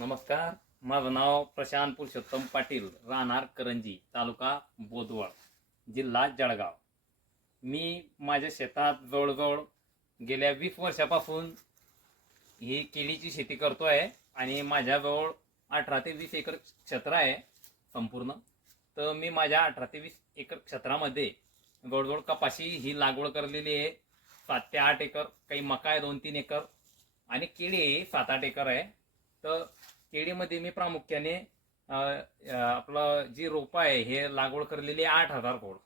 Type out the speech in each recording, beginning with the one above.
नमस्कार माझं नाव प्रशांत पुरुषोत्तम पाटील राहणार करंजी तालुका बोदवळ जिल्हा जळगाव. मी माझ्या शेतात जवळजवळ गेल्या वीस वर्षापासून ही केळीची शेती करतो आहे आणि माझ्याजवळ अठरा ते वीस एकर क्षेत्र आहे संपूर्ण. तर मी माझ्या अठरा ते वीस एकर क्षेत्रामध्ये जवळजवळ कपाशी ही लागवड करलेली आहे. सात ते आठ एकर काही मका आहे दोन तीन एकर आणि केळी सात आठ एकर आहे. तर केळीमध्ये मी प्रामुख्याने आपलं जी रोपं आहे हे लागवड करलेली आहे आठ हजार खोड.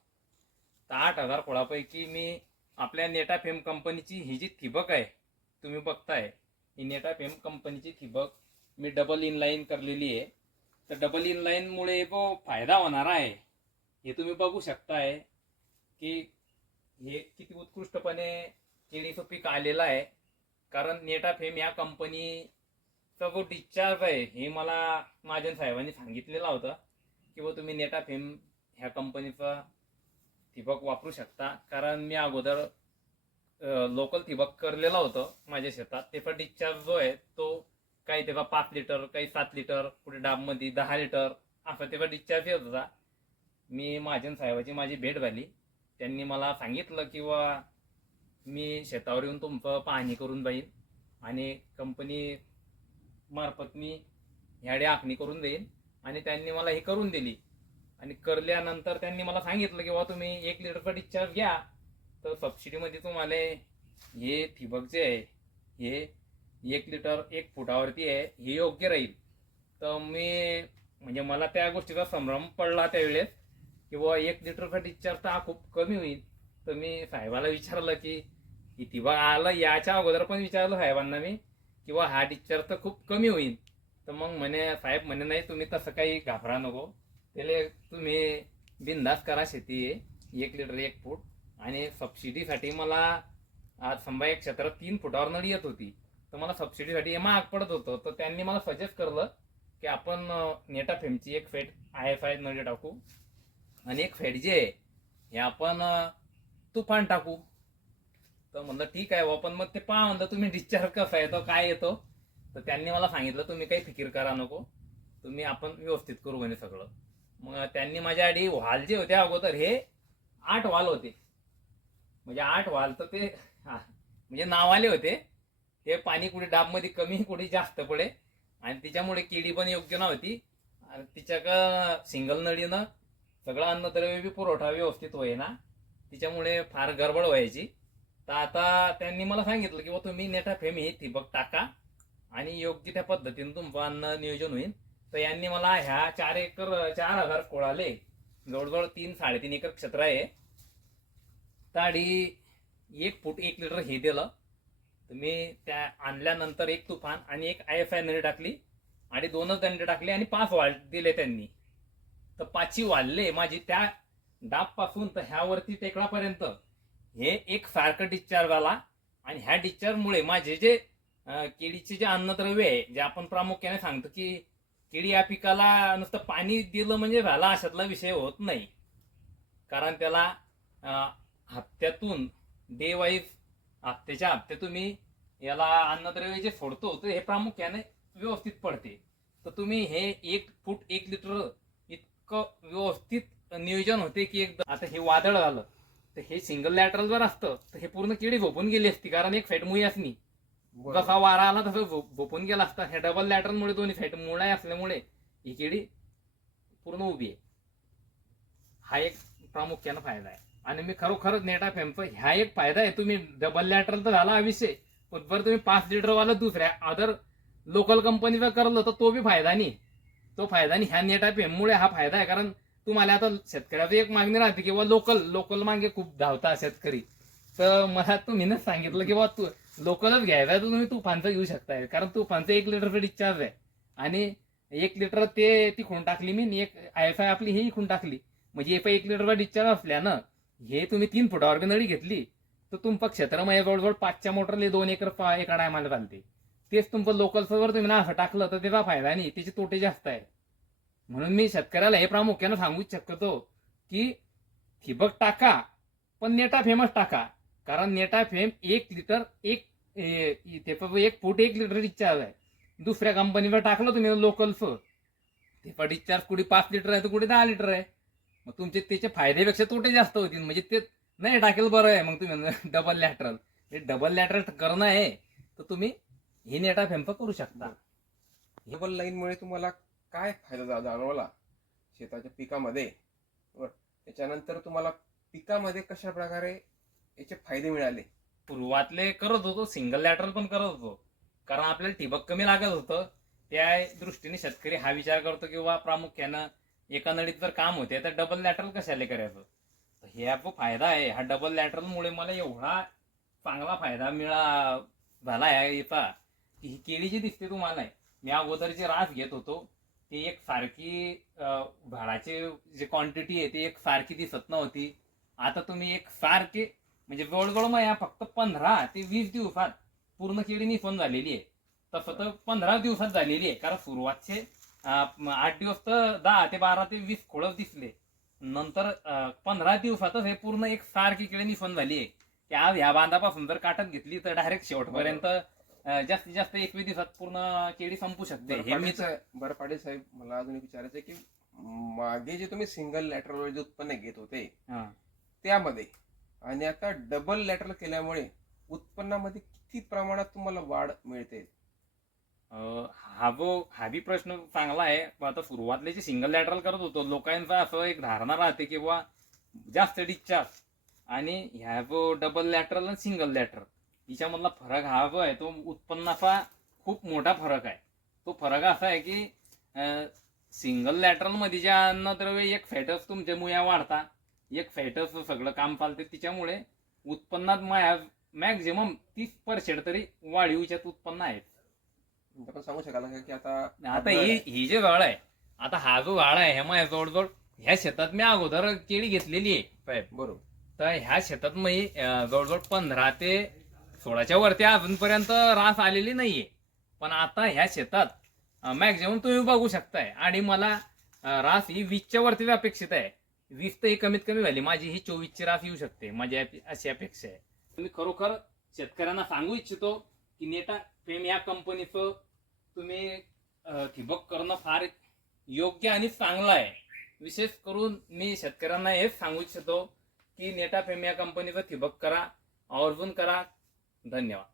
तर आठ हजार खोळापैकी मी आपल्या नेटाफेम कंपनीची ही जी ठिबक आहे तुम्ही बघताय ही नेटाफेम कंपनीची ठिबक मी डबल इन लाईन करलेली आहे. तर डबल इन लाईनमुळे जो फायदा होणार आहे. हे तुम्ही बघू शकताय की हे किती उत्कृष्टपणे केळीचं पीक आलेलं आहे. कारण नेटाफेम या कंपनी जो डिस्चार्ज आहे हे मला महाजन साहेबांनी सांगितलेला होता की बुवा तुम्ही नेटा फेम ह्या कंपनीचा ठिबक वापरू शकता. कारण मी अगोदर लोकल ठिबक करलेला होतं माझ्या शेतात. त्याचा डिस्चार्ज जो आहे तो काही तेव्हा पाच लिटर काही सात लिटर कुठे डाबमध्ये दहा लिटर असा तेव्हा डिस्चार्ज येत होता. मी महाजन साहेबाची माझी भेट झाली. त्यांनी मला सांगितलं की बा मी शेतावर येऊन तुमचं पाहणी करून जाईन. आणि कंपनी मार्फत मी ह्याडे आखणी करून देईन. आणि त्यांनी मला हे करून दिली. आणि करल्यानंतर त्यांनी मला सांगितलं की बा तुम्ही एक लिटरचा डिस्चार्ज घ्या. तर सबसिडीमध्ये तुम्हाला हे ठिबक जे आहे हे एक लिटर एक फुटावरती आहे हे योग्य राहील. तर मी म्हणजे मला त्या गोष्टीचा संभ्रम पडला त्यावेळेस की बाबा एक लिटरचा डिस्चार्ज तर हा खूप कमी होईल. तर मी साहेबाला विचारलं की ही ठिबक आलं याच्या अगोदर पण विचारलं साहेबांना मी. किंवा हा डिस्चार्ज तर खूप कमी होईल. तर मग म्हणे साहेब म्हणे नाही तुम्ही तसं काही घाबरा नको. त्याला तुम्ही बिंदास करा शेती. एक लिटर एक फूट. आणि सबसिडीसाठी मला आज समजा एक क्षेत्र तीन फुटावर नळी येत होती. तर मला सबसिडीसाठी हे महाग पडत होतं. तर त्यांनी मला सजेस्ट करलं की आपण नेटा फेमची एक फेट आय एफ आय नळी टाकू. आणि एक फेट जे आहे हे आपण तुफान टाकू. तर म्हणलं ठीक आहे बा पण मग ते पहा म्हणलं तुम्ही डिस्चार्ज कसा येतो काय येतो? तर त्यांनी मला सांगितलं तुम्ही काही फिकीर करा नको. तुम्ही आपण व्यवस्थित करू म्हणे सगळं. मग त्यांनी माझ्या आधी व्हाल जे होते अगोदर हे आठ व्हाल होते. म्हणजे आठ व्हाल तर ते हा, म्हणजे नावाले होते. ते पाणी कुठे डाबमध्ये कमी कुठे जास्त पडे. आणि तिच्यामुळे किडी पण योग्य नव्हती. आणि तिच्या का सिंगल नळीनं सगळं अन्नद्रव्य बी पुरवठा व्यवस्थित होईना. तिच्यामुळे फार गडबड व्हायची. तर आता त्यांनी मला सांगितलं की बा तुम्ही नेटा फेम हे ठिबक टाका. आणि योग्य त्या पद्धतीने तुमचं अन्न नियोजन होईल. तर यांनी मला ह्या चार एकर चार हजार कोळाले जवळजवळ तीन साडेतीन एकर क्षेत्र आहे. ताडी एक फूट एक लिटर हे दिलं. तर मी त्या आणल्यानंतर एक तुफान आणि एक आय एफ आय नळी टाकली. आणि दोनच दंडे टाकले आणि पाच वाढ दिले त्यांनी. तर पाचही वाढले माझी त्या डाबपासून तर ह्यावरती टेकडापर्यंत हे एक सारखं डिस्चार्ज आला आणि ह्या डिस्चार्जमुळे माझे जे केळीचे जे अन्नद्रव्य आहे जे आपण प्रामुख्याने सांगतो की केळी या पिकाला नुसतं पाणी दिलं म्हणजे झाला अशातला विषय होत नाही. कारण त्याला हप्त्यातून डे वाईज हप्त्याच्या हप्त्यातून मी याला अन्नद्रव्य जे सोडतो तर हे प्रामुख्याने व्यवस्थित पडते. तर तुम्ही हे एक फूट एक लिटर इतकं व्यवस्थित नियोजन होते की एकदम आता हे वादळ झालं तर हे सिंगल लॅटरल जर असतं. तर हे पूर्ण केळी झोपून गेली असती कारण एक साईड मुळी असणी जसा वारा आला तसं झोपून गेला असता. हे डबल लॅटरल मुळे दोन्ही साईड मुळे असल्यामुळे ही केळी पूर्ण उभी आहे. हा एक प्रामुख्यानं फायदा आहे. आणि मी खरोखरच नेटा फेमचा ह्या एक फायदा आहे. तुम्ही डबल लॅटरल तर झाला हा विषय पण बरं तुम्ही पाच लिटर वाला दुसऱ्या अदर लोकल कंपनीचा करलं तर तो बी फायदा नाही. तो फायदा नाही. ह्या नेटा फेममुळे हा फायदा आहे. कारण तुम्हाला आता शेतकऱ्याची एक मागणी राहते किंवा लोकल लोकल मागे खूप धावता शेतकरी. तर मला तुम्हीच सांगितलं की बा तू लोकलच घ्यायचा तर तुम्ही तुफानचं घेऊ शकताय. कारण तुफानचं एक लिटरचं डिस्चार्ज आहे. आणि एक लिटर ते ती खून टाकली मी एक आय एफ आय आपली ही खून टाकली. म्हणजे एफ एक लिटरचा डिस्चार्ज असल्यानं हे तुम्ही तीन फुटावर नळी घेतली तर तुमचं क्षेत्र मग जवळजवळ पाचच्या मोटरले दोन एकर एका टायमाला चालते. तेच तुमचं लोकलचं जर तुम्ही ना असं टाकलं तर त्याचा फायदा नाही. त्याचे तोटे जास्त आहे म्हणून मी शेतकऱ्याला हे प्रामुख्यानं सांगू शकतो की ठिबक टाका पण नेटा फेमस टाका. कारण नेटा फेम एक लिटर एक ते एक फूट एक लिटर डिस्चार्ज आहे. दुसऱ्या कंपनीवर टाकलं तुम्ही लोकलचं ते पण डिस्चार्ज कुठे पाच लिटर आहे तर कुठे दहा लिटर आहे. मग तुमचे त्याचे फायद्यापेक्षा तोटे जास्त होतील. म्हणजे ते नाही टाकेल बरं आहे. मग तुम्ही डबल लॅटरल हे डबल लॅटरल करणं आहे. तर तुम्ही हे नेटा फेमचं करू शकता. डबल लाईनमुळे तुम्हाला काय फायदा जा- जाणवला शेताच्या पिकामध्ये. बरं. त्याच्यानंतर तुम्हाला पिकामध्ये कशा प्रकारे याचे फायदे मिळाले? पूर्वातले करत होतो सिंगल लॅटरल पण करत होतो. कारण आपल्याला ठिबक कमी लागत होतं. त्या दृष्टीने शेतकरी हा विचार करतो किंवा प्रामुख्यानं एका नळीत जर काम होते तर डबल लॅटरल कशाला करायचं? तर हे आप फायदा आहे. हा डबल लॅटरलमुळे मला एवढा चांगला फायदा मिळा झाला आहे याचा की ही केळी जी दिसते तुम्हाला. मी अगोदरची रास घेत होतो. ती एक सारखी भाडाची जी क्वांटिटी आहे ती एक सारखी दिसत नव्हती. आता तुम्ही एक सारखी म्हणजे जवळजवळ मग या फक्त पंधरा ते वीस दिवसात पूर्ण केळी निफून झालेली आहे. तसं तर पंधरा दिवसात झालेली आहे. कारण सुरुवातचे आठ दिवस तर दहा ते बारा ते वीस खोळच दिसले. नंतर पंधरा दिवसातच हे पूर्ण एक सारखी केळी निफून झाली आहे. की आज ह्या बांधापासून जर काटत घेतली तर डायरेक्ट शेवटपर्यंत अं, जास्तीत जास्त एकवीस दिवसात पूर्ण केळी संपू शकते. बरं हे मी पाटील साहेब बरं पाटील साहेब मला अजून एक विचारायचं आहे की मागे जे तुम्ही सिंगल लॅटरल जे उत्पन्न घेत होते हा. त्यामध्ये आणि आता डबल लॅटरल केल्यामुळे उत्पन्नामध्ये किती प्रमाणात तुम्हाला वाढ मिळते? अं, हा जो हा बी प्रश्न चांगला आहे. पण आता सुरुवातले जे सिंगल लॅटरल करत होतो लोकांचा असं एक धारणा राहते की बुवा जास्त डिस्चार्ज आणि ह्या जो डबल लॅटरल आणि सिंगल लॅटरल हिच्यामधला फरक हा जो आहे तो उत्पन्नाचा खूप मोठा फरक आहे. तो फरक असा आहे की सिंगल लॅटरलमध्ये जे अन्नद्रव्य एक फॅटस तुमच्या मुया वाढता एक फॅटस सगळं काम चालते तिच्यामुळे उत्पन्नात माया मॅक्झिमम तीस पर्सेंट तरी वाढीवच्यात उत्पन्न आपण सांगू शकाल का की आता आता ही ही जे झाड आहे आता हा जो झाड आहे ह्या माझ्या जवळजवळ ह्या शेतात मी अगोदर केळी घेतलेली आहे. साहेब बरोबर. तर ह्या शेतात मी जवळजवळ पंधरा ते सोळाच्या वरती अजूनपर्यंत रास आलेली नाहीये. पण आता ह्या शेतात मॅक्झिमम तुम्ही बघू शकताय. आणि मला रास ही वीसच्या वरतीच अपेक्षित आहे. वीस तर ही कमीत कमी झाली. माझी ही चोवीसची रास येऊ शकते. माझी अशी अपेक्षा आहे. मी खरोखर शेतकऱ्यांना सांगू इच्छितो की नेटा फेम या कंपनीचं तुम्ही ठिबक करणं फार योग्य आणि चांगलं आहे. विशेष करून मी शेतकऱ्यांना हेच सांगू इच्छितो की नेटा फेम या कंपनीचं ठिबक करा आवर्जून करा धन्यवाद.